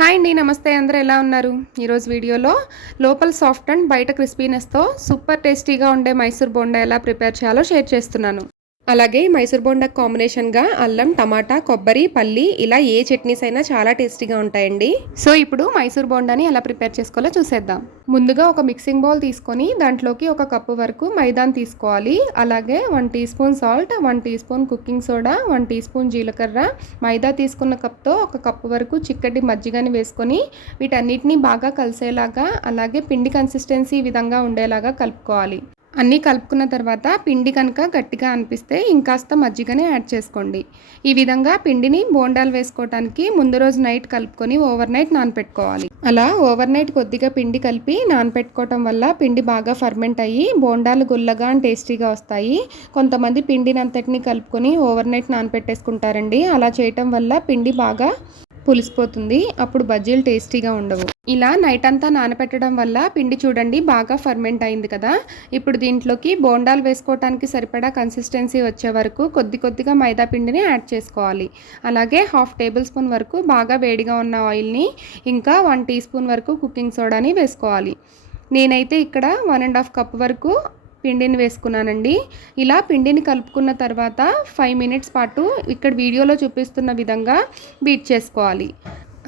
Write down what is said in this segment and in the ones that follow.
Hi అండి నమస్తే. అందరూ ఎలా ఉన్నారు? ఈరోజు వీడియోలో లోపల సాఫ్ట్ అండ్ బయట క్రిస్పీనెస్తో సూపర్ టేస్టీగా ఉండే మైసూర్ బోండా ఎలా ప్రిపేర్ చేయాలో షేర్ చేస్తున్నాను. అలాగే మైసూర్ బోండా కాంబినేషన్గా అల్లం టమాటా కొబ్బరి పల్లి ఇలా ఏ చట్నీస్ అయినా చాలా టేస్టీగా ఉంటాయండి. సో ఇప్పుడు మైసూర్ బోండాని ఎలా ప్రిపేర్ చేసుకోవాలో చూసేద్దాం. ముందుగా ఒక మిక్సింగ్ బౌల్ తీసుకొని దాంట్లోకి ఒక కప్పు వరకు మైదాన్ తీసుకోవాలి. అలాగే one teaspoon salt one teaspoon cooking soda one teaspoon జీలకర్ర. మైదా తీసుకున్న కప్తో ఒక కప్పు వరకు చిక్కటి మజ్జిగని వేసుకొని వీటన్నిటిని బాగా కలిసేలాగా అలాగే పిండి కన్సిస్టెన్సీ విధంగా ఉండేలాగా కలుపుకోవాలి. అన్నీ కలుపుకున్న తర్వాత పిండి కనుక గట్టిగా అనిపిస్తే ఇంకాస్త మజ్జిగనే యాడ్ చేసుకోండి. ఈ విధంగా పిండిని బోండాలు వేసుకోవడానికి ముందు రోజు నైట్ కలుపుకొని ఓవర్ నైట్ నానపెట్టుకోవాలి. అలా ఓవర్ నైట్ కొద్దిగా పిండి కలిపి నానపెట్టుకోవటం వల్ల పిండి బాగా ఫర్మెంట్ అయ్యి బోండాలు గుల్లగా టేస్టీగా వస్తాయి. కొంతమంది పిండిని అంతటిని కలుపుకొని ఓవర్ నైట్ నానపెట్టేసుకుంటారండి. అలా చేయటం వల్ల పిండి బాగా పులిసిపోతుంది. అప్పుడు బజ్జీలు టేస్టీగా ఉండవు. ఇలా నైట్ అంతా నానబెట్టడం వల్ల పిండి చూడండి బాగా ఫర్మెంట్ అయింది కదా. ఇప్పుడు దీంట్లోకి బోండాలు వేసుకోవడానికి సరిపడా కన్సిస్టెన్సీ వచ్చే వరకు కొద్ది కొద్దిగా మైదా పిండిని యాడ్ చేసుకోవాలి. అలాగే హాఫ్ టేబుల్ స్పూన్ వరకు బాగా వేడిగా ఉన్న ఆయిల్ని ఇంకా వన్ టీ స్పూన్ వరకు కుకింగ్ సోడాని వేసుకోవాలి. నేనైతే ఇక్కడ వన్ అండ్ హాఫ్ కప్ వరకు పిండిని వేసుకున్నానండి. ఇలా పిండిని కలుపుకున్న తర్వాత ఫైవ్ మినిట్స్ పాటు ఇక్కడ వీడియోలో చూపిస్తున్న విధంగా బీట్ చేసుకోవాలి.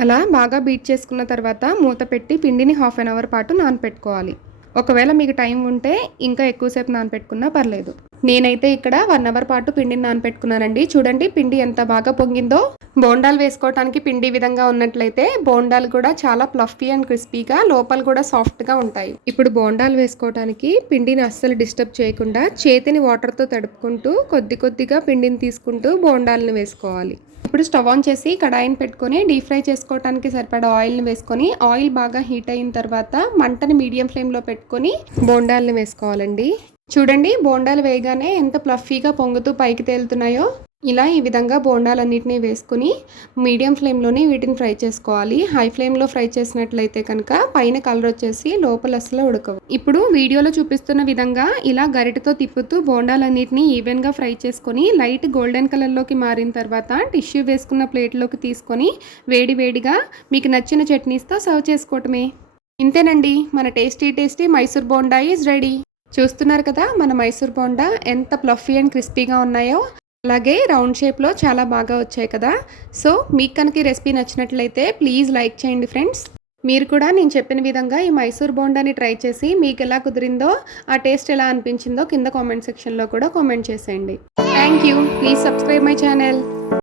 అలా బాగా బీట్ చేసుకున్న తర్వాత మూత పెట్టి పిండిని హాఫ్ అన్ అవర్ పాటు నానపెట్టుకోవాలి. ఒకవేళ మీకు టైం ఉంటే ఇంకా ఎక్కువసేపు నానపెట్టుకున్నా పర్లేదు. నేనైతే ఇక్కడ వన్ అవర్ పాటు పిండిని నానపెట్టుకున్నానండి. చూడండి పిండి ఎంత బాగా పొంగిందో. బోండాలు వేసుకోవడానికి పిండి విధంగా ఉన్నట్లయితే బోండాలు కూడా చాలా ప్లఫీ అండ్ క్రిస్పీగా లోపల కూడా సాఫ్ట్గా ఉంటాయి. ఇప్పుడు బోండాలు వేసుకోవడానికి పిండిని అస్సలు డిస్టర్బ్ చేయకుండా చేతిని వాటర్తో తడుపుకుంటూ కొద్ది కొద్దిగా పిండిని తీసుకుంటూ బోండాలను వేసుకోవాలి. ఇప్పుడు స్టవ్ ఆన్ చేసి కడాయిని పెట్టుకొని డీప్ ఫ్రై చేసుకోవడానికి సరిపడా ఆయిల్ని వేసుకొని ఆయిల్ బాగా హీట్ అయిన తర్వాత మంటని మీడియం ఫ్లేమ్లో పెట్టుకొని బోండాలను వేసుకోవాలండి. చూడండి బోండాలు వేయగానే ఎంత ప్లఫీగా పొంగుతూ పైకి తేలుతున్నాయో. ఇలా ఈ విధంగా బోండాలన్నిటిని వేసుకుని మీడియం ఫ్లేమ్లోనే వీటిని ఫ్రై చేసుకోవాలి. హై ఫ్లేమ్లో ఫ్రై చేసినట్లయితే కనుక పైన కలర్ వచ్చేసి లోపల అసలు ఉడకవు. ఇప్పుడు వీడియోలో చూపిస్తున్న విధంగా ఇలా గరిటతో తిప్పుతూ బోండాలన్నిటిని ఈవెన్గా ఫ్రై చేసుకొని లైట్ గోల్డెన్ కలర్లోకి మారిన తర్వాత టిష్యూ వేసుకున్న ప్లేట్లోకి తీసుకొని వేడి వేడిగా మీకు నచ్చిన చట్నీస్తో సర్వ్ చేసుకోవటమే. ఇంతేనండి. మన tasty tasty Mysore bonda is ready. చూస్తున్నారు కదా మన మైసూర్ బోండా ఎంత ప్లఫీ అండ్ క్రిస్పీగా ఉన్నాయో అలాగే రౌండ్ షేప్లో చాలా బాగా వచ్చాయి కదా. సో మీకు కనుక ఈ రెసిపీ నచ్చినట్లయితే ప్లీజ్ లైక్ చేయండి ఫ్రెండ్స్ మీరు కూడా నేను చెప్పిన విధంగా ఈ మైసూర్ బోండాని ట్రై చేసి మీకు ఎలా కుదిరిందో ఆ టేస్ట్ ఎలా అనిపించిందో కింద కామెంట్ సెక్షన్లో కూడా కామెంట్ చేసేయండి. Thank you please subscribe my channel